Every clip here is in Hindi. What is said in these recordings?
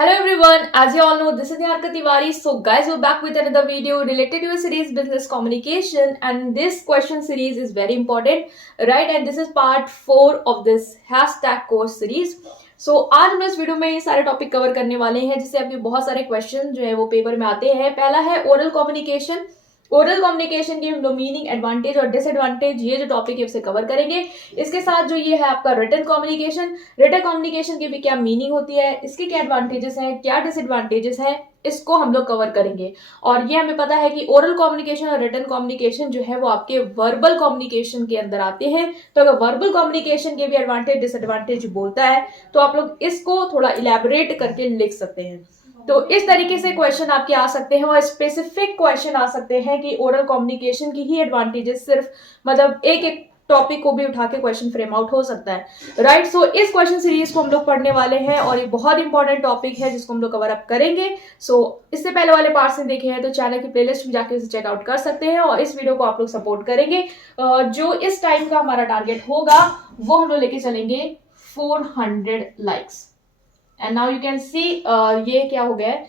Hello everyone, as you all know, this is Niharika Tiwari. So guys, we're back with another video related to a series business communication, and this question series is very important, right? And this is part 4 of this hashtag course series. So आज हम इस वीडियो में ये सारे टॉपिक कवर करने वाले हैं जिससे आपके बहुत सारे क्वेश्चन जो है वो पेपर में आते हैं। पहला है ओरल कम्युनिकेशन। ओरल कम्युनिकेशन की हम लोग मीनिंग, एडवांटेज और डिसएडवांटेज, ये जो टॉपिक है उसे कवर करेंगे। इसके साथ जो ये है आपका रिटन कम्युनिकेशन, रिटन कम्युनिकेशन की भी क्या मीनिंग होती है, इसके क्या एडवांटेजेस हैं, क्या डिसएडवांटेजेस हैं, इसको हम लोग कवर करेंगे। और ये हमें पता है कि ओरल कम्युनिकेशन और रिटन कम्युनिकेशन जो है वो आपके वर्बल कम्युनिकेशन के अंदर आते हैं। तो अगर वर्बल कम्युनिकेशन के भी एडवांटेज डिसएडवांटेज बोलता है तो आप लोग इसको थोड़ा इलेबोरेट करके लिख सकते हैं। तो इस तरीके से क्वेश्चन आपके आ सकते हैं और स्पेसिफिक क्वेश्चन आ सकते हैं कि ओरल कम्युनिकेशन की ही एडवांटेजेस सिर्फ मतलब एक एक टॉपिक को भी उठा के क्वेश्चन फ्रेम आउट हो सकता है, राइट। सो इस क्वेश्चन सीरीज को हम लोग पढ़ने वाले हैं और ये बहुत इंपॉर्टेंट टॉपिक है जिसको हम लोग कवर अप करेंगे। सो इससे पहले वाले पार्ट्स में देखे हैं तो चैनल की प्लेलिस्ट में जाके उसे चेकआउट कर सकते हैं और इस वीडियो को आप लोग सपोर्ट करेंगे। जो इस टाइम का हमारा टारगेट होगा वो हम लोग लेके चलेंगे 400 likes. And now you can see ये क्या हो गया है,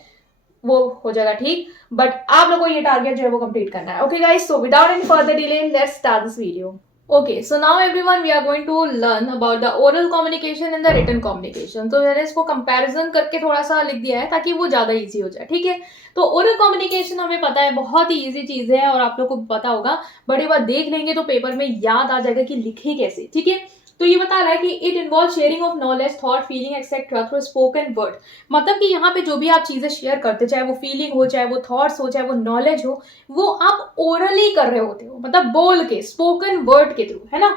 वो हो जाएगा ठीक, बट आप लोगों को ये टारगेट जो है वो कंप्लीट करना है। Okay guys, so without any further delay let's start this video. Okay, so now everyone we are going to learn about the oral communication and the written communication. तो मैंने इसको कंपैरिजन करके थोड़ा सा लिख दिया है ताकि वो ज्यादा इजी हो जाए, ठीक है। तो ओरल कम्युनिकेशन हमें पता है बहुत ही इजी चीज है और आप लोग को पता होगा, बड़ी बार देख लेंगे तो पेपर में याद आ जाएगा कि लिखे कैसे, ठीक है। तो ये बता रहा है कि it involve sharing of knowledge, thought, feeling etcetera through spoken word. मतलब कि यहाँ पे जो भी आप चीजें शेयर करते, चाहे वो फीलिंग हो, चाहे वो थॉट्स हो, चाहे वो नॉलेज हो, वो आप ओरली कर रहे होते हो, मतलब बोल के, स्पोकन वर्ड के थ्रू, है ना।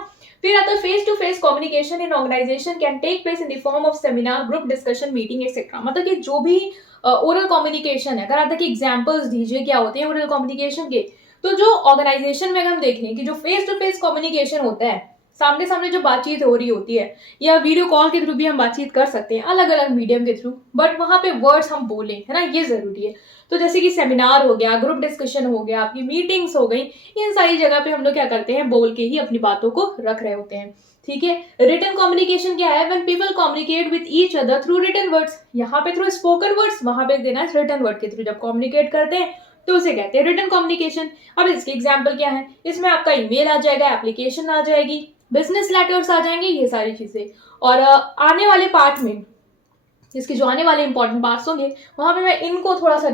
फिर आता है face to face communication in organisation can take place in the form of seminar, group discussion, meeting et cetera. मतलब कि जो भी ओरल कम्युनिकेशन है, अगर आता है कि एग्जाम्पल्स दीजिए क्या होते हैं ओरल कम्युनिकेशन के, तो जो ऑर्गेनाइजेशन में हम देखें कि जो फेस टू फेस कम्युनिकेशन होता है, सामने सामने जो बातचीत हो रही होती है, या वीडियो कॉल के थ्रू भी हम बातचीत कर सकते हैं अलग अलग मीडियम के थ्रू, बट वहां पे वर्ड्स हम बोलें, है ना, ये जरूरी है। तो जैसे कि सेमिनार हो गया, ग्रुप डिस्कशन हो गया, आपकी मीटिंग्स हो गई, इन सारी जगह पे हम लोग क्या करते हैं, बोल के ही अपनी बातों को रख रहे होते हैं, ठीक है। रिटन कम्युनिकेशन क्या है, when people communicate with each other through written words. यहाँ पे थ्रू स्पोकन वर्ड्स, वहां पे देना है रिटन वर्ड के थ्रू। जब कम्युनिकेट करते हैं तो उसे कहते हैं रिटन कम्युनिकेशन। अब इसके एग्जाम्पल क्या है, इसमें आपका ईमेल आ जाएगा, एप्लीकेशन आ जाएगी, बिजनेस लेटर्स आ जाएंगे, ये सारी चीजें। और आने वाले पार्ट में, इसके जो आने वाले इंपॉर्टेंट पार्ट्स होंगे, वहां पे मैं इनको थोड़ा सा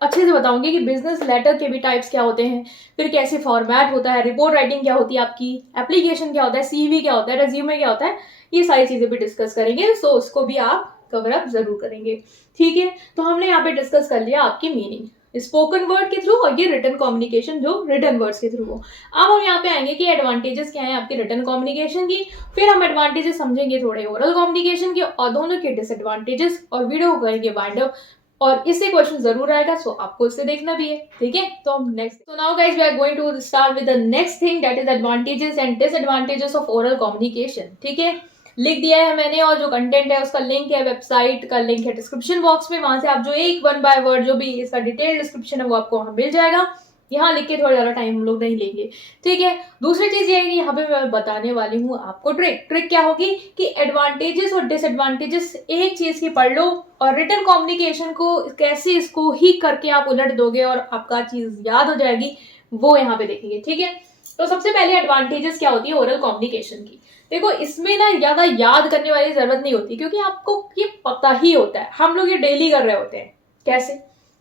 अच्छे से बताऊंगी कि बिजनेस लेटर के भी टाइप्स क्या होते हैं, फिर कैसे फॉर्मेट होता है, रिपोर्ट राइटिंग क्या होती है आपकी, एप्लीकेशन क्या होता है, सीवी क्या होता है, रेज्यूमे क्या होता है, ये सारी चीजें भी डिस्कस करेंगे। सो उसको भी आप कवर अप जरूर करेंगे, ठीक है। तो हमने यहाँ पे डिस्कस कर लिया आपकी मीनिंग स्पोकन वर्ड के थ्रू और ये रिटन कम्युनिकेशन जो रिटन वर्ड्स के थ्रू हो। अब हम यहाँ पे आएंगे कि एडवांटेजेस क्या है आपके रिटन कम्युनिकेशन की, फिर हम एडवांटेजेस समझेंगे थोड़े ओरल कम्युनिकेशन के और दोनों के डिसएडवांटेजेस, और वीडियो को करेंगे वाइंड अप। और इससे क्वेश्चन जरूर आएगा, सो आपको इसे देखना भी है, ठीक है। तो हम next, so now guys we are going to start with the next thing, that is advantages and disadvantages of oral communication, ठीक है। लिख दिया है मैंने और जो कंटेंट है उसका लिंक है, वेबसाइट का लिंक है डिस्क्रिप्शन बॉक्स में, वहां से आप जो एक वन बाय वर्ड जो भी इसका डिटेल डिस्क्रिप्शन है वो आपको वहां मिल जाएगा। यहाँ लिख के थोड़ा ज्यादा टाइम हम लोग नहीं लेंगे, ठीक है। दूसरी चीज ये है कि यहाँ पे मैं बताने वाली हूँ आपको ट्रिक क्या होगी कि एडवांटेजेस और डिसएडवांटेजेस एक चीज की पढ़ लो और रिटन कम्युनिकेशन को कैसे इसको ही करके आप उलट दोगे और आपका चीज याद हो जाएगी, वो यहाँ पे देखेंगे, ठीक है। तो सबसे पहले एडवांटेजेस क्या होती है ओरल कम्युनिकेशन की। देखो इसमें ना ज्यादा याद करने वाली जरूरत नहीं होती क्योंकि आपको ये पता ही होता है, हम लोग ये डेली कर रहे होते हैं। कैसे?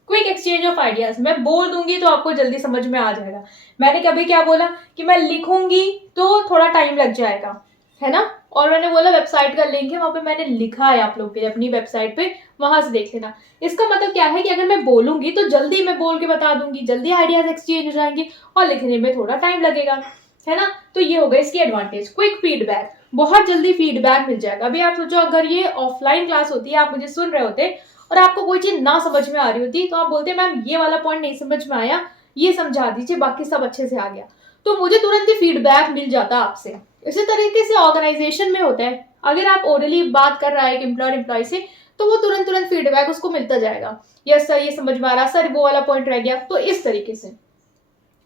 क्विक एक्सचेंज ऑफ आइडियाज, मैं बोल दूंगी तो आपको जल्दी समझ में आ जाएगा। मैंने कभी क्या बोला कि मैं लिखूंगी तो थोड़ा टाइम लग जाएगा, है ना। और मैंने बोला वेबसाइट का लिंक है, वहां पे मैंने लिखा है आप लोग के लिए अपनी वेबसाइट पे, वहां से देख लेना। इसका मतलब क्या है कि अगर मैं बोलूंगी तो जल्दी मैं बोल के बता दूंगी, जल्दी आइडियाज एक्सचेंज हो जाएंगे और लिखने में थोड़ा टाइम लगेगा, है ना। तो ये होगा इसकी एडवांटेज। क्विक फीडबैक, बहुत जल्दी फीडबैक मिल जाएगा। अभी आप सोचो अगर ये ऑफलाइन क्लास होती है, आप मुझे सुन रहे होते और आपको कोई चीज ना समझ में आ रही होती तो आप बोलते मैम ये वाला पॉइंट नहीं समझ में आया, ये समझा दीजिए, बाकी सब अच्छे से आ गया, तो मुझे तुरंत ही फीडबैक मिल जाता आपसे। इसी तरीके से ऑर्गेनाइजेशन में होता है, अगर आप ओरली बात कर रहा है एम्प्लॉय से तो वो तुरंत फीडबैक उसको मिलता जाएगा, यस सर ये समझ में आ रहा, सर वो वाला पॉइंट रह गया, तो इस तरीके से।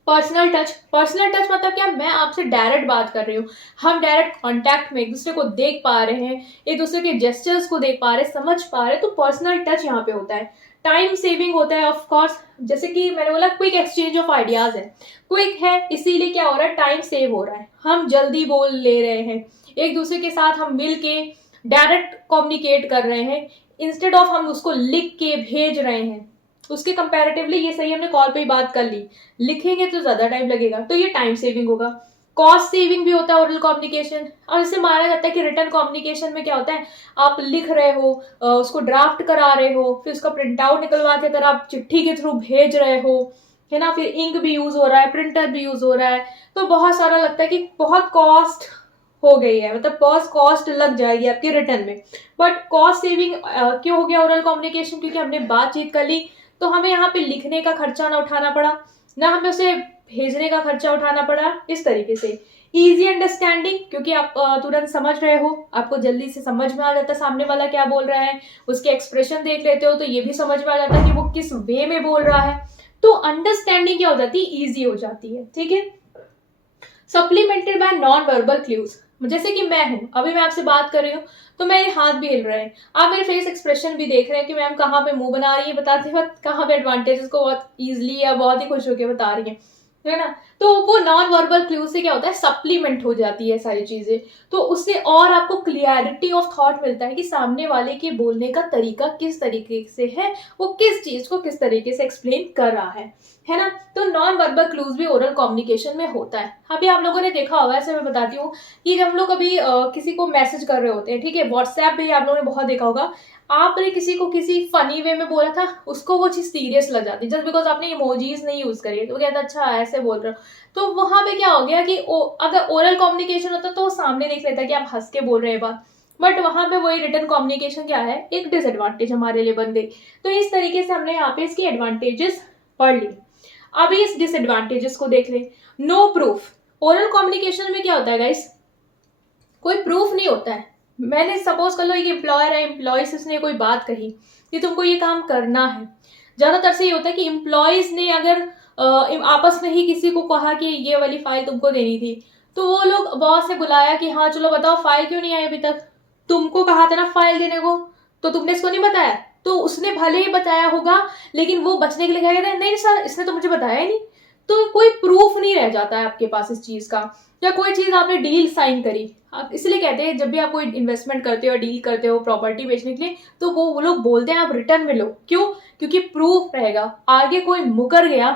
पर्सनल टच मतलब क्या, मैं आपसे डायरेक्ट बात कर रही हूँ, हम डायरेक्ट कांटेक्ट में एक दूसरे को देख पा रहे हैं, एक दूसरे के जेस्चर्स को देख पा रहे हैं, समझ पा रहे हैं, तो पर्सनल टच यहाँ पे होता है। टाइम सेविंग होता है ऑफ कोर्स, जैसे कि मैंने बोला क्विक एक्सचेंज ऑफ आइडियाज है, क्विक है इसीलिए क्या हो रहा है, टाइम सेव हो रहा है, हम जल्दी बोल ले रहे हैं, एक दूसरे के साथ हम मिल के डायरेक्ट कम्युनिकेट कर रहे हैं, इंस्टेड ऑफ हम उसको लिख के भेज रहे हैं। उसके कंपैरेटिवली ये सही हमने कॉल पे ही बात कर ली, लिखेंगे तो ज्यादा टाइम लगेगा, तो ये टाइम सेविंग होगा। कॉस्ट सेविंग भी होता है ओरल कम्युनिकेशन, और इससे माना जाता है कि रिटर्न कम्युनिकेशन में क्या होता है, आप लिख रहे हो, उसको ड्राफ्ट करा रहे हो, फिर उसका प्रिंट आउट निकलवा के अगर आप चिट्ठी के थ्रू भेज रहे हो, है ना, फिर इंक भी यूज हो रहा है, प्रिंटर भी यूज हो रहा है, तो बहुत सारा लगता है कि बहुत कॉस्ट हो गई है, मतलब बहुत कॉस्ट लग जाएगी आपके रिटर्न में। बट कॉस्ट सेविंग क्यों हो गया ओरल कम्युनिकेशन, क्योंकि हमने बातचीत कर ली, तो हमें यहाँ पे लिखने का खर्चा ना उठाना पड़ा, ना हमें उसे भेजने का खर्चा उठाना पड़ा। इस तरीके से इजी अंडरस्टैंडिंग, क्योंकि आप तुरंत समझ रहे हो, आपको जल्दी से समझ में आ जाता है सामने वाला क्या बोल रहा है, उसके एक्सप्रेशन देख लेते हो तो ये भी समझ में आ जाता है कि वो किस वे में बोल रहा है, तो अंडरस्टैंडिंग क्या हो जाती है, ईजी हो जाती है। ठीक है, supplemented bye non verbal clues, जैसे कि मैं हूं, अभी मैं आपसे बात कर रही हूँ तो मेरे हाथ भी हिल रहे हैं, आप मेरे फेस एक्सप्रेशन भी देख रहे हैं कि मैम कहाँ पे मुंह बना रही है बताते वक्त, कहाँ पे एडवांटेजेस को बहुत इजीली या बहुत ही खुश होकर बता रही है ना। तो वो नॉन वर्बल क्लू से क्या होता है, सप्लीमेंट हो जाती है सारी चीजें, तो उससे और आपको क्लियरिटी ऑफ थॉट मिलता है कि सामने वाले के बोलने का तरीका किस तरीके से है, वो किस चीज को किस तरीके से एक्सप्लेन कर रहा है ना। तो नॉन वर्बल क्लूज भी ओरल कम्युनिकेशन में होता है। अभी आप लोगों ने देखा होगा, ऐसे मैं बताती हूँ कि जब हम लोग अभी किसी को मैसेज कर रहे होते हैं, ठीक है, व्हाट्सएप पे आप लोगों ने बहुत देखा होगा, आपने किसी को किसी फनी वे में बोला था, उसको वो चीज सीरियस लग जाती, जस्ट बिकॉज आपने इमोजीज नहीं यूज करी, तो कहता अच्छा ऐसे बोल रहे हो, तो वहां पे क्या हो गया कि अगर ओरल कम्युनिकेशन होता तो वो सामने देख लेता कि आप हंस के बोल रहे हैं बात, बट वहां पे वही रिटर्न कम्युनिकेशन क्या है, एक डिसएडवांटेज हमारे लिए बन गई। तो इस तरीके से हमने यहाँ पे इसकी एडवांटेजेस पढ़ ली। अभी इस डिसएडवांटेजेस को देख ले। नो प्रूफ, ओरल कम्युनिकेशन में क्या होता है गाइस, कोई प्रूफ नहीं होता है। मैंने सपोज कर लो एक एम्प्लॉयर है, एम्प्लॉय से उसने कोई बात कही कि तुमको ये काम करना है, ज्यादातर से ये होता है कि एम्प्लॉयज ने अगर आपस में ही किसी को कहा कि ये वाली फाइल तुमको देनी थी, तो वो लोग बॉस से बुलाया कि हाँ चलो बताओ फाइल क्यों नहीं आई अभी तक, तुमको कहा था ना फाइल देने को, तो तुमने इसको नहीं बताया, तो उसने भले ही बताया होगा लेकिन वो बचने के लिए क्या कहते हैं, नहीं सर इसने तो मुझे बताया ही नहीं, तो कोई प्रूफ नहीं रह जाता है आपके पास इस चीज का। या कोई चीज आपने डील साइन करी, आप इसलिए कहते हैं जब भी आप कोई इन्वेस्टमेंट करते हो, डील करते हो प्रॉपर्टी बेचने के लिए, तो वो लोग बोलते हैं आप रिटर्न में लो, क्यों, क्योंकि प्रूफ रहेगा, आगे कोई मुकर गया,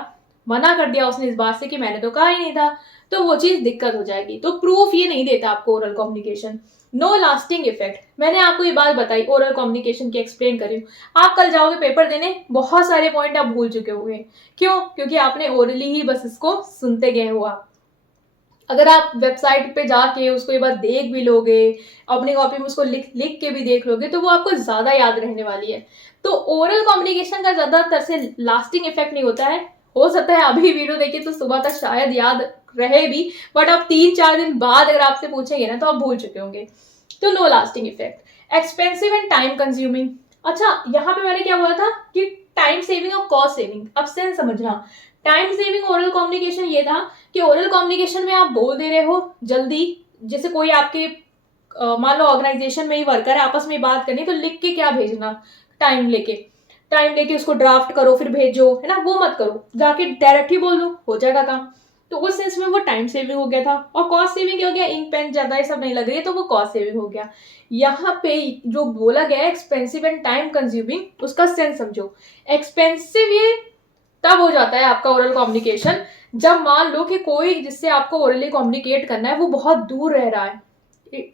मना कर दिया उसने इस बात से कि मैंने तो कहा ही नहीं था, तो वो चीज दिक्कत हो जाएगी। तो प्रूफ ये नहीं देता आपको oral communication. No lasting effect, मैंने आपको ये बात बताई ओरल कम्युनिकेशन की, एक्सप्लेन करी, आप कल जाओगे पेपर देने, बहुत सारे पॉइंट आप भूल चुके होंगे, क्यों, क्योंकि आपने ओरली ही बस इसको सुनते गए हो। आप अगर आप वेबसाइट पे जाके उसको एक बार देख भी लोगे, अपनी कॉपी में उसको लिख लिख के भी देख लोगे, तो वो आपको ज्यादा याद रहने वाली है। तो ओरल कम्युनिकेशन का ज्यादातर से लास्टिंग इफेक्ट नहीं होता है, हो सकता है अभी वीडियो देखिए तो सुबह तक शायद याद रहे भी, बट आप 3-4 दिन बाद अगर आपसे पूछेंगे ना तो आप भूल चुके होंगे। तो no lasting effect. Expensive and time consuming, अच्छा यहाँ पे मैंने क्या बोला था कि टाइम सेविंग और कॉस्ट सेविंग, अब से समझना। टाइम सेविंग ओरल कम्युनिकेशन ये था कि ओरल कम्युनिकेशन में आप बोल दे रहे हो जल्दी, जैसे कोई आपके मान लो ऑर्गेनाइजेशन में ही वर्कर है, आपस में बात करनी, तो लिख के क्या भेजना, टाइम लेके उसको ड्राफ्ट करो फिर भेजो, है ना, वो मत करो, जाके डायरेक्ट ही बोल दो, हो जाएगा काम। तो उस सेंस में वो टाइम सेविंग हो गया था। और कॉस्ट सेविंग हो गया, इंक पेन ज्यादा ये सब नहीं लग रही है, तो वो कॉस्ट सेविंग हो गया। यहाँ पे जो बोला गया है एक्सपेंसिव एंड टाइम कंज्यूमिंग, उसका सेंस समझो। एक्सपेंसिव ये तब हो जाता है आपका ओरल कम्युनिकेशन जब मान लो कि कोई जिससे आपको ओरली कम्युनिकेट करना है वो बहुत दूर रह रहा है,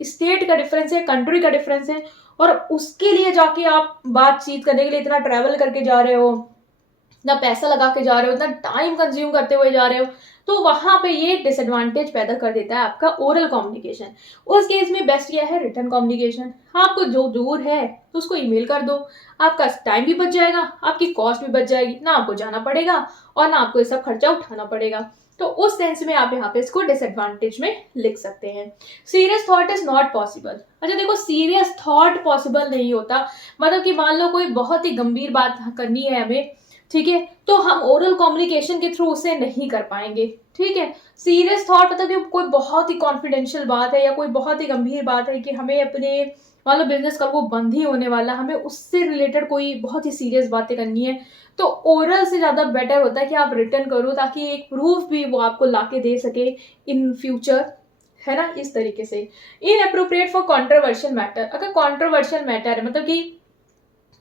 स्टेट का डिफरेंस है, कंट्री का डिफरेंस है, और उसके लिए जाके आप बातचीत करने के लिए इतना ट्रैवल करके जा रहे हो, इतना पैसा लगा के जा रहे हो, इतना टाइम कंज्यूम करते हुए जा रहे हो, तो वहां पे ये डिसएडवांटेज पैदा कर देता है आपका ओरल कम्युनिकेशन। उस केस में बेस्ट क्या है, रिटर्न कम्युनिकेशन। आपको जो दूर है तो उसको ईमेल कर दो, आपका टाइम भी बच जाएगा, आपकी कॉस्ट भी बच जाएगी, ना आपको जाना पड़ेगा और ना आपको ये सब खर्चा उठाना पड़ेगा। तो उस सेंस में आप यहाँ पे इसको डिसएडवांटेज में लिख सकते हैं। Serious thought is not possible, अच्छा देखो सीरियस थॉट पॉसिबल नहीं होता, मतलब कि मान लो कोई बहुत ही गंभीर बात करनी है हमें, ठीक है, तो हम ओरल कम्युनिकेशन के थ्रू उसे नहीं कर पाएंगे। ठीक है, सीरियस थॉट मतलब कि कोई बहुत ही कॉन्फिडेंशियल बात है या कोई बहुत ही गंभीर बात है कि हमें अपने मान लो बिजनेस कल वो बंद ही होने वाला, हमें उससे रिलेटेड कोई बहुत ही सीरियस बातें करनी है, तो ओरल से ज़्यादा बेटर होता है कि आप रिटर्न करो, ताकि एक प्रूफ भी वो आपको लाके दे सके इन फ्यूचर, है ना, इस तरीके से। In appropriate for controversial matter, अगर कॉन्ट्रोवर्शियल मैटर है मतलब कि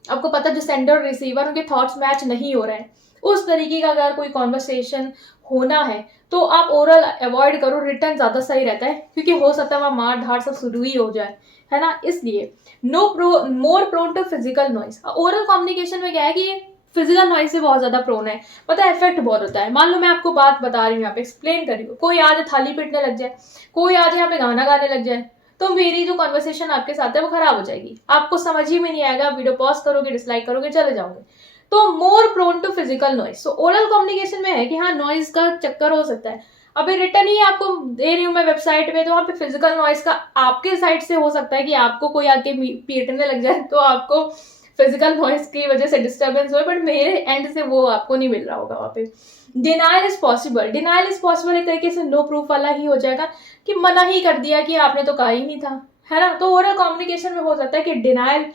आपको पता जो सेंडर और रिसीवर उनके थॉट्स मैच नहीं हो रहे हैं, उस तरीके का अगर कोई कॉन्वर्सेशन होना है तो आप ओरल अवॉइड करो, रिटर्न ज्यादा सही रहता है, क्योंकि हो सकता है वहां मार धाड़ सब शुरू ही हो जाए, है ना। इसलिए more prone to physical noise. Oral communication में क्या है कि फिजिकल नॉइस से बहुत ज्यादा प्रोन है, पता है इफेक्ट बहुत होता है। मान लो मैं आपको बात बता रही हूँ, यहाँ पे एक्सप्लेन कर रही हूँ, कोई आज थाली पीटने लग जाए, कोई आज यहाँ पे गाना गाने लग जाए, तो मेरी जो कन्वर्सेशन आपके साथ है वो खराब हो जाएगी, आपको समझ ही में नहीं आएगा, वीडियो पॉज करोगे, डिसलाइक करोगे, चले जाओगे। तो more prone to physical noise. तो ओरल कम्युनिकेशन में है कि हाँ नॉइस का चक्कर हो सकता है, अभी रिटर्न ही आपको दे रही हूँ मैं वेबसाइट पे, तो वहाँ पे फिजिकल नॉइस का आपके साइड से हो सकता है कि आपको कोई आके पीटने लग जाए तो आपको फिजिकल नॉइस की वजह से डिस्टर्बेंस हो, बट मेरे एंड से वो आपको नहीं मिल रहा होगा वहाँ पे। Denial is possible. Denial is possible एक तरीके से नो प्रूफ वाला ही हो जाएगा कि मना ही कर दिया कि आपने तो कहा ही नहीं था, है ना। तो ओरल कम्युनिकेशन में हो सकता है कि डिनाइल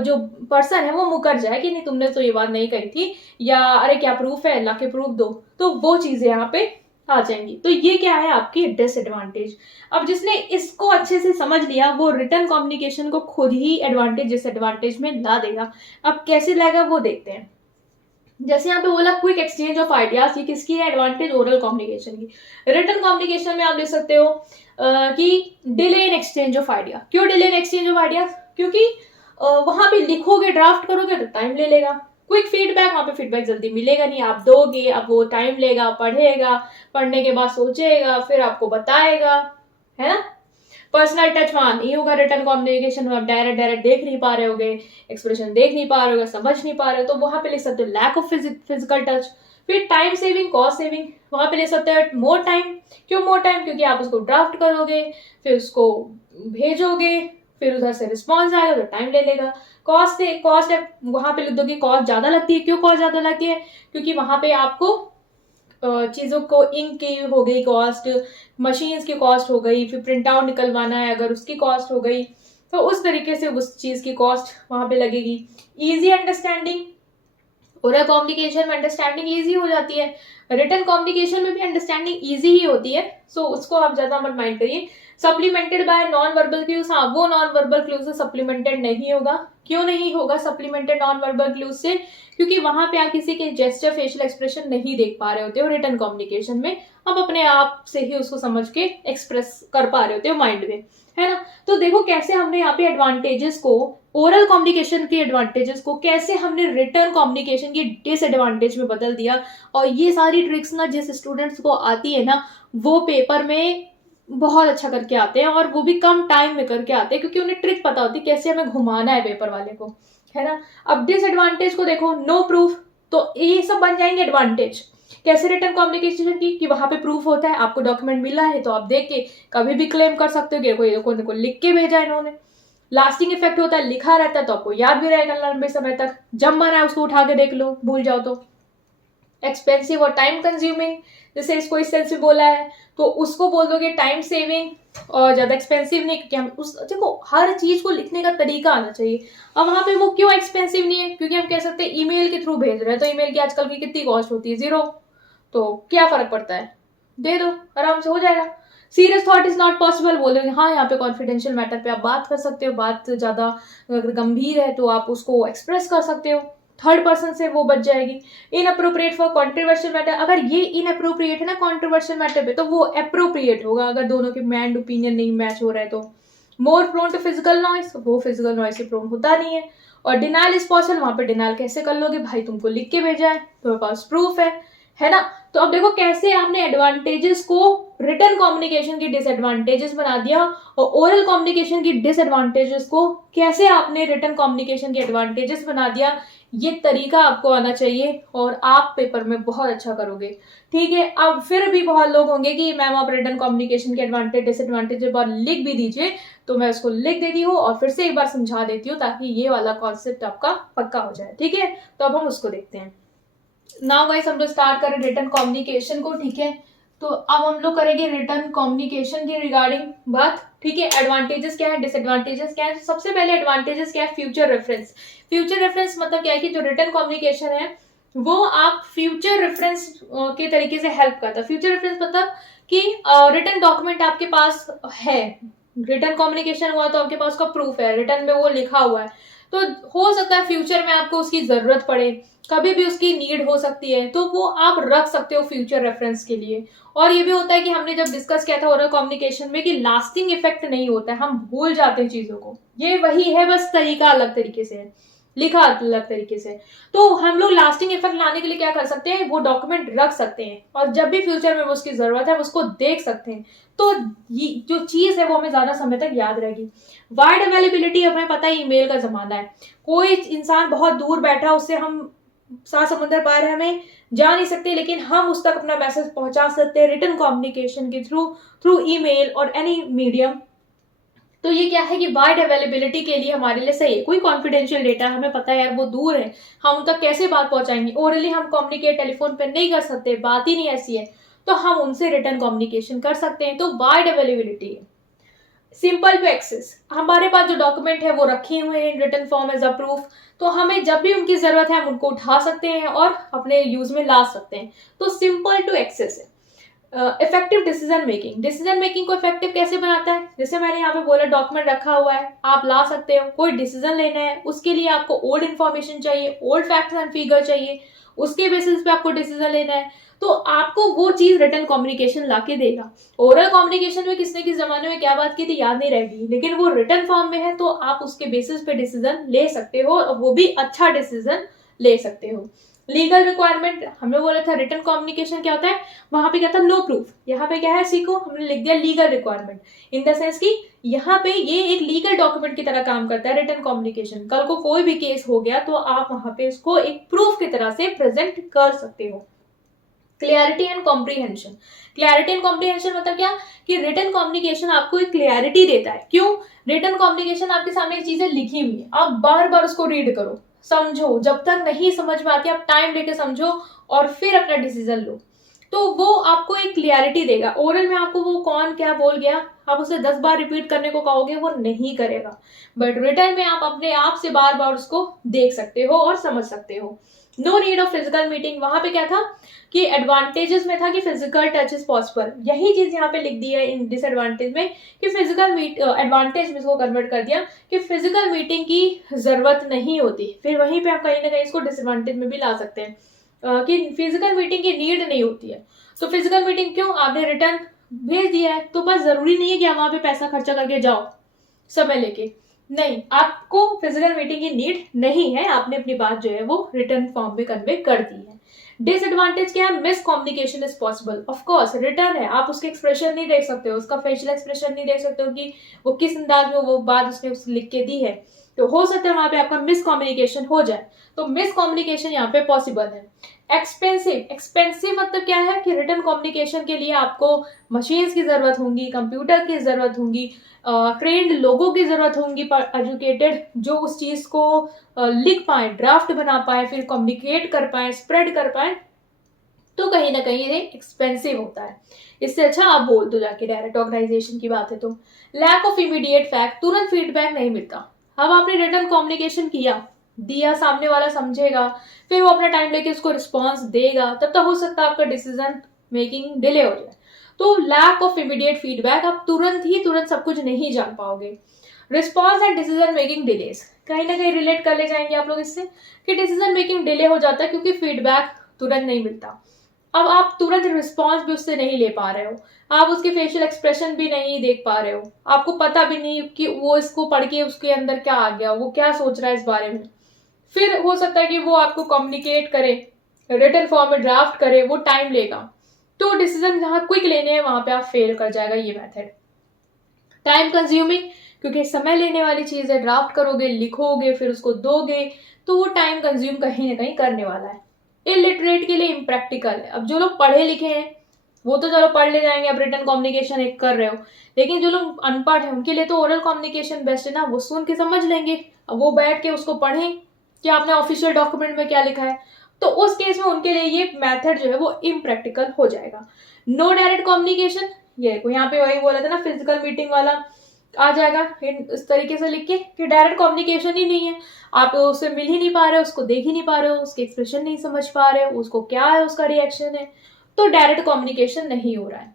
जो पर्सन है वो मुकर जाए कि नहीं तुमने तो ये बात नहीं कही थी, या अरे क्या प्रूफ है, ला के प्रूफ दो, तो वो चीजें यहाँ पे आ जाएंगी। तो ये क्या है आपकी डिसएडवांटेज। अब जिसने इसको अच्छे से समझ लिया वो रिटर्न कम्युनिकेशन को खुद ही एडवांटेज डिसएडवांटेज में ला देगा। अब कैसे लाएगा वो देखते हैं। जैसे यहाँ पे बोला क्विक एक्सचेंज ऑफ आइडियाज, ये किसकी है, एडवांटेज ओरल कम्युनिकेशन की। रिटर्न कम्युनिकेशन में आप लिख सकते हो कि delay in exchange of idea. क्यों delay in exchange of ideas, क्योंकि वहां पे लिखोगे ड्राफ्ट करोगे तो टाइम ले लेगा। क्विक फीडबैक, वहां पे फीडबैक जल्दी मिलेगा नहीं, आप दोगे, अब वो टाइम लेगा, पढ़ेगा, पढ़ने के बाद सोचेगा, फिर आपको बताएगा, है ना। पर्सनल टच वहां नहीं होगा रिटर्न कम्युनिकेशन में, आप डायरेक्ट देख नहीं पा रहे होगे, एक्सप्रेशन देख नहीं पा रहे हो, समझ नहीं पा रहे हो, तो वहां पे लिख सकते हो लैक ऑफ फिजिकल टच। फिर टाइम सेविंग, कॉस्ट सेविंग, वहां पे ले सकते हो मोर टाइम। क्यों मोर टाइम, क्योंकि आप उसको ड्राफ्ट करोगे, फिर उसको भेजोगे, फिर उधर से रिस्पॉन्स आएगा तो टाइम ले लेगा। कॉस्ट है, वहां पे लिख दोगे कॉस्ट ज्यादा लगती है। क्यों कॉस्ट ज्यादा लगती है, क्योंकि वहां पे आपको चीजों को इंक की हो गई कॉस्ट, मशीन्स की कॉस्ट हो गई, फिर प्रिंट आउट निकलवाना है अगर उसकी कॉस्ट हो गई, तो उस तरीके से उस चीज की कॉस्ट वहां पे लगेगी। इजी अंडरस्टैंडिंग, ओरल कम्युनिकेशन में अंडरस्टैंडिंग इजी हो जाती है, रिटन कम्युनिकेशन में भी अंडरस्टैंडिंग इजी ही होती है, सो उसको आप ज्यादा मत माइंड करिए। Supplemented bye non verbal clues, हाँ वो नॉन वर्बल क्लूज से सप्लीमेंटेड नहीं होगा। क्यों नहीं होगा सप्लीमेंटेड नॉन वर्बल क्लूज से, क्योंकि वहां पे आप किसी के जेस्चर फेशियल एक्सप्रेशन नहीं देख पा रहे होते हो रिटन कम्युनिकेशन में, आप अपने आप से ही उसको समझ के एक्सप्रेस कर पा रहे होते हो माइंड में, है ना। तो देखो कैसे हमने यहाँ पे एडवांटेजेस को, ओरल कम्युनिकेशन के एडवांटेजेस को कैसे हमने रिटर्न कम्युनिकेशन की डिसएडवांटेज में बदल दिया। और ये सारी ट्रिक्स ना जिस स्टूडेंट्स को आती है ना वो पेपर में बहुत अच्छा करके आते हैं, और वो भी कम टाइम में करके आते हैं, क्योंकि उन्हें ट्रिक पता होती है कैसे हमें घुमाना है पेपर वाले को, है ना। अब डिसएडवांटेज को देखो, नो प्रूफ, तो ये सब बन जाएंगे एडवांटेज। कैसे रिटर्न कम्युनिकेशन की, कि वहां पे प्रूफ होता है, आपको डॉक्यूमेंट मिला है तो आप देख के कभी भी क्लेम कर सकते हो कि कोई लिख के भेजा इन्होंने। लास्टिंग इफेक्ट होता है, लिखा रहता है तो आपको याद भी रहेगा लंबे समय तक, जब मन है उसको उठा के देख लो, भूल जाओ तो। एक्सपेंसिव और टाइम कंज्यूमिंग, जैसे इसको इस सेंस में बोला है तो उसको बोल दोगे टाइम सेविंग, और ज्यादा एक्सपेंसिव नहीं, क्योंकि हम उस देखो हर चीज को लिखने का तरीका आना चाहिए। अब वहां पे वो क्यों एक्सपेंसिव नहीं है, क्योंकि हम कह सकते हैं ईमेल के थ्रू भेज रहे हैं, तो ईमेल की आजकल की कितनी कॉस्ट होती है, 0, तो क्या फर्क पड़ता है, दे दो आराम से हो जाएगा। Serious thought is not possible बोलोगे, हाँ यहाँ पे कॉन्फिडेंशियल मैटर पे आप बात कर सकते हो, बात ज्यादा अगर गंभीर है तो आप उसको एक्सप्रेस कर सकते हो, थर्ड पर्सन से वो बच जाएगी। इनअप्रोप्रिएट फॉर कॉन्ट्रोवर्शियल मैटर, अगर ये इनअप्रोप्रिएट है ना कॉन्ट्रोवर्शियल मैटर पे, तो वो अप्रोप्रिएट होगा अगर दोनों के माइंड ओपिनियन नहीं मैच हो रहा है तो। More prone to physical noise, वो फिजिकल नॉइस से प्रोन होता नहीं है। और डिनाइल इज पॉसिबल, वहां पे डिनाइल कैसे कर लोगे भाई, तुमको लिख के भेजा है, तुम्हारे पास प्रूफ है ना। तो अब देखो कैसे आपने एडवांटेजेस को रिटन कम्युनिकेशन की डिसएडवांटेजेस बना दिया, और ओरल कम्युनिकेशन की डिसएडवांटेजेस को कैसे आपने रिटन कम्युनिकेशन के एडवांटेजेस बना दिया। ये तरीका आपको आना चाहिए और आप पेपर में बहुत अच्छा करोगे, ठीक है। अब फिर भी बहुत लोग होंगे कि मैम आप रिटन कम्युनिकेशन के एडवांटेज डिसएडवांटेज एक बार लिख भी दीजिए, तो मैं उसको लिख देती हूँ और फिर से एक बार समझा देती हूँ, ताकि ये वाला कॉन्सेप्ट आपका पक्का हो जाए, ठीक है। तो अब हम उसको देखते हैं। नाउ गाइस हम लोग स्टार्ट करें रिटन कम्युनिकेशन को, ठीक है। तो अब हम लोग करेंगे रिटन कम्युनिकेशन की रिगार्डिंग बात, ठीक है। एडवांटेजेस क्या है, डिसएडवांटेजेस क्या है। सबसे पहले एडवांटेजेस क्या है, फ्यूचर रेफरेंस। फ्यूचर रेफरेंस मतलब क्या है कि जो रिटन कम्युनिकेशन है वो आप फ्यूचर रेफरेंस के तरीके से हेल्प करता है। फ्यूचर रेफरेंस मतलब कि रिटन डॉक्यूमेंट आपके पास है, रिटन कम्युनिकेशन हुआ तो आपके पास का प्रूफ है, रिटन में वो लिखा हुआ है। तो हो सकता है फ्यूचर में आपको उसकी जरूरत पड़े, कभी भी उसकी नीड हो सकती है, तो वो आप रख सकते हो फ्यूचर रेफरेंस के लिए। और ये भी होता है कि हमने जब डिस्कस किया था ओरल कम्युनिकेशन में कि लास्टिंग इफेक्ट नहीं होता है, हम भूल जाते हैं चीजों को। ये वही है, बस तरीका अलग तरीके से है, लिखा अलग तरीके से। तो हम लोग लास्टिंग इफेक्ट लाने के लिए क्या कर सकते हैं, वो डॉक्यूमेंट रख सकते हैं और जब भी फ्यूचर में उसकी जरूरत है उसको देख सकते हैं। तो ये जो चीज है वो हमें ज्यादा समय तक याद रहेगी। वाइड अवेलेबिलिटी, हमें पता है ईमेल का जमाना है, कोई इंसान बहुत दूर बैठा उससे हम 7 समुंदर पार है, हमें जा नहीं सकते, लेकिन हम उस तक अपना मैसेज पहुंचा सकते हैं रिटन कम्युनिकेशन के थ्रू, थ्रू ईमेल और एनी मीडियम। तो ये क्या है कि वाइड अवेलेबिलिटी के लिए हमारे लिए सही है। कोई कॉन्फिडेंशियल डेटा हमें पता है यार वो दूर है, हम उन तक कैसे बात पहुंचाएंगे, ओरली हम कम्युनिकेट टेलीफोन पे नहीं कर सकते, बात ही नहीं ऐसी है, तो हम उनसे रिटर्न कम्युनिकेशन कर सकते हैं। तो वाइड अवेलेबिलिटी है। सिंपल टू एक्सेस, हमारे पास जो डॉक्यूमेंट है वो रखे हुए हैं in written form as a proof, तो हमें जब भी उनकी जरूरत है हम उनको उठा सकते हैं और अपने यूज में ला सकते हैं। तो सिंपल टू एक्सेस है। Effective decision making, decision making को इफेक्टिव कैसे बनाता है, जैसे मैंने यहाँ पे बोला डॉक्यूमेंट रखा हुआ है, आप ला सकते हो। कोई डिसीजन लेना है उसके लिए आपको ओल्ड इन्फॉर्मेशन चाहिए, ओल्ड फैक्ट्स एंड फिगर चाहिए, उसके बेसिस पे आपको डिसीजन लेना है, तो आपको वो चीज रिटन कम्युनिकेशन लाके देगा। ओरल कम्युनिकेशन में किसने किस जमाने में क्या बात की थी याद नहीं रहेगी, लेकिन वो रिटन फॉर्म में है तो आप उसके बेसिस पे डिसीजन ले सकते हो और वो भी अच्छा डिसीजन ले सकते हो। लीगल रिक्वायरमेंट, हमने बोला था रिटन कम्युनिकेशन क्या होता है, वहां पे क्या था नो प्रूफ, यहाँ पे क्या है सीखो, हमने लिख दिया legal requirement, in the sense कि यहाँ पे ये एक लीगल डॉक्यूमेंट की तरह काम करता है रिटन कम्युनिकेशन। कल को कोई भी केस हो गया तो आप वहां पे इसको एक प्रूफ की तरह से प्रेजेंट कर सकते हो। Clarity and comprehension, clarity and comprehension मतलब क्या कि रिटन कम्युनिकेशन आपको एक क्लियरिटी देता है। क्यों, रिटन कम्युनिकेशन आपके सामने चीजें लिखी हुई है, आप बार बार उसको रीड करो, समझो, जब तक नहीं समझ में आती आप टाइम लेके समझो और फिर अपना डिसीजन लो, तो वो आपको एक क्लियरिटी देगा। ओरल में आपको वो कौन क्या बोल गया आप उसे 10 बार रिपीट करने को कहोगे वो नहीं करेगा, बट रिटर्न में आप अपने आप से बार बार उसको देख सकते हो और समझ सकते हो। No need of physical meeting, वहां पे क्या था कि एडवांटेजेस में था कि फिजिकल टच इज पॉसिबल, यही चीज यहाँ पे लिख दी है इन डिसएडवांटेज में कि फिजिकल मीट एडवांटेज में इसको कन्वर्ट कर दिया कि फिजिकल मीटिंग की जरूरत नहीं होती। फिर वहीं पे आप कहीं ना कहीं इसको डिसएडवांटेज में भी ला सकते हैं कि फिजिकल मीटिंग की नीड नहीं होती है। तो फिजिकल मीटिंग क्यों, आपने रिटर्न भेज दिया है तो बस जरूरी नहीं है कि आप वहां पे पैसा खर्चा करके जाओ समय लेके, नहीं, आपको फिजिकल मीटिंग की नीड नहीं है, आपने अपनी बात जो है वो रिटर्न फॉर्म में कन्वे कर दी है। डिसएडवांटेज क्या है, miss communication is possible, of course return है, आप उसके एक्सप्रेशन नहीं देख सकते हो, उसका फेशियल एक्सप्रेशन नहीं देख सकते हो कि वो किस अंदाज में वो बात उसने लिख के दी है, तो हो सकता है वहां पे आपका मिस कम्युनिकेशन हो जाए, तो मिस कम्युनिकेशन यहाँ पे पॉसिबल है। एक्सपेंसिव, एक्सपेंसिव मतलब क्या है कि रिटर्न कम्युनिकेशन के लिए आपको मशीन्स की जरूरत होगी, कंप्यूटर की जरूरत होगी, ट्रेंड लोगों की जरूरत होगी, एजुकेटेड जो उस चीज को लिख पाए, ड्राफ्ट बना पाए, फिर कम्युनिकेट कर पाए, स्प्रेड कर पाए, तो कहीं ना कहीं ये एक्सपेंसिव होता है। इससे अच्छा आप बोल दो जाके, डायरेक्ट ऑर्गेनाइजेशन की बात है तो। लैक ऑफ इमीडिएट फैक्ट, तुरंत फीडबैक नहीं मिलता। अब आपने रिटर्न कम्युनिकेशन किया, दिया, सामने वाला समझेगा, फिर वो अपना टाइम लेके उसको रिस्पॉन्स देगा, तब तक हो सकता है आपका डिसीजन मेकिंग डिले हो जाए। तो लैक ऑफ इमीडिएट फीडबैक, आप तुरंत सब कुछ नहीं जान पाओगे। Response and decision making delays, कहीं ना कहीं रिलेट कर ले जाएंगे आप लोग इससे कि डिसीजन मेकिंग डिले हो जाता है क्योंकि फीडबैक तुरंत नहीं मिलता। अब आप तुरंत रिस्पॉन्स भी उससे नहीं ले पा रहे हो, आप उसके फेशियल एक्सप्रेशन भी नहीं देख पा रहे हो, आपको पता भी नहीं कि वो इसको पढ़ के उसके अंदर क्या आ गया, वो क्या सोच रहा है इस बारे में। फिर हो सकता है कि वो आपको कम्युनिकेट करे, रिटन फॉर्म में ड्राफ्ट करे, वो टाइम लेगा, तो डिसीजन जहां क्विक लेने हैं वहां पे आप फेल कर जाएगा ये मेथड। टाइम कंज्यूमिंग, क्योंकि समय लेने वाली चीज है, ड्राफ्ट करोगे, लिखोगे, फिर उसको दोगे, तो वो टाइम कंज्यूम कहीं ना कहीं करने वाला है। इलिटरेट के लिए इम्प्रैक्टिकल है, अब जो लोग पढ़े लिखे हैं वो तो चलो पढ़ ले जाएंगे, अब रिटन कम्युनिकेशन एक कर रहे हो, लेकिन जो लोग अनपढ़ हैं उनके लिए तो ओरल कम्युनिकेशन बेस्ट है ना, वो सुन के समझ लेंगे, अब वो बैठ के उसको पढ़ें कि आपने ऑफिशियल डॉक्यूमेंट में क्या लिखा है, तो उस केस में उनके लिए ये मेथड जो है वो इम्प्रैक्टिकल हो जाएगा। नो डायरेक्ट कम्युनिकेशन, ये देखो यहाँ पे वही बोला था ना, फिजिकल मीटिंग वाला आ जाएगा इस तरीके से लिख के कि डायरेक्ट कम्युनिकेशन ही नहीं है, आप उससे मिल ही नहीं पा रहे हो, उसको देख ही नहीं पा रहे हो, उसके एक्सप्रेशन नहीं समझ पा रहे हो, उसको क्या है, उसका रिएक्शन है, तो डायरेक्ट कम्युनिकेशन नहीं हो रहा है,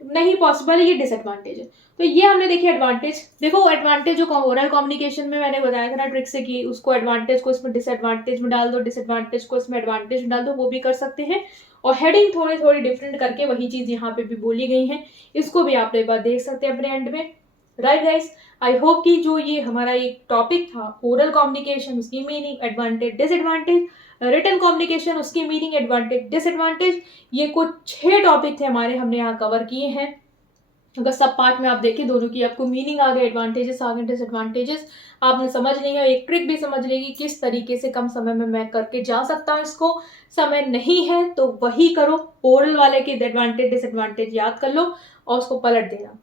नहीं पॉसिबल, ये डिसएडवांटेज है। तो ये हमने देखी एडवांटेज। देखो एडवांटेज जो ओरल कम्युनिकेशन में मैंने बताया था ना ट्रिक से कि उसको एडवांटेज को इसमें डिसएडवांटेज में डाल दो, डिसएडवांटेज को इसमें एडवांटेज में डाल दो, वो भी कर सकते हैं। और हेडिंग थोड़ी थोड़ी डिफरेंट करके वही चीज यहाँ पे भी बोली गई है, इसको भी आप एक बार देख सकते हैं अपने एंड में। राइट गाइस, आई होप कि जो ये हमारा एक टॉपिक था ओरल कम्युनिकेशन, उसकी meaning, advantage disadvantage, written communication, उसकी मीनिंग, एडवांटेज डिसएडवांटेज, ये कुछ 6 टॉपिक थे हमारे, हमने यहाँ कवर किए हैं। अगर सब पार्ट में आप देखें दोनों की, आपको मीनिंग आ गए, एडवांटेजेस आ गए, डिसएडवांटेजेस आपने समझ नहीं है, एक ट्रिक भी समझ लेगी किस तरीके से कम समय में मैं करके जा सकता हूँ इसको। समय नहीं है तो वही करो, ओरल वाले के एडवांटेज डिसएडवांटेज याद कर लो और उसको पलट देना,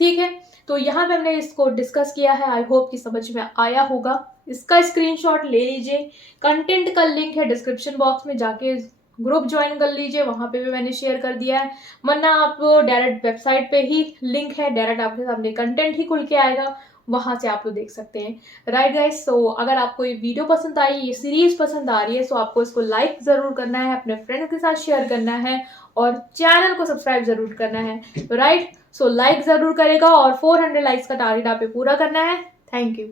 ठीक है। तो यहाँ पे हमने इसको डिस्कस किया है, आई होप कि समझ में आया होगा। इसका स्क्रीनशॉट ले लीजिए, कंटेंट का लिंक है डिस्क्रिप्शन बॉक्स में, जाके ग्रुप ज्वाइन कर लीजिए, वहां पे भी मैंने शेयर कर दिया है, वरना आप डायरेक्ट वेबसाइट पे ही लिंक है, डायरेक्ट आपके सामने कंटेंट ही खुल के आएगा, वहां से आप लोग देख सकते हैं। राइट गाइस, सो अगर आपको ये वीडियो पसंद आई, ये सीरीज पसंद आ रही है, तो आपको इसको लाइक जरूर करना है, अपने फ्रेंड्स के साथ शेयर करना है और चैनल को सब्सक्राइब जरूर करना है। राइट, सो लाइक जरूर करेगा और 400 लाइक्स का टारगेट आप पे पूरा करना है। Thank you.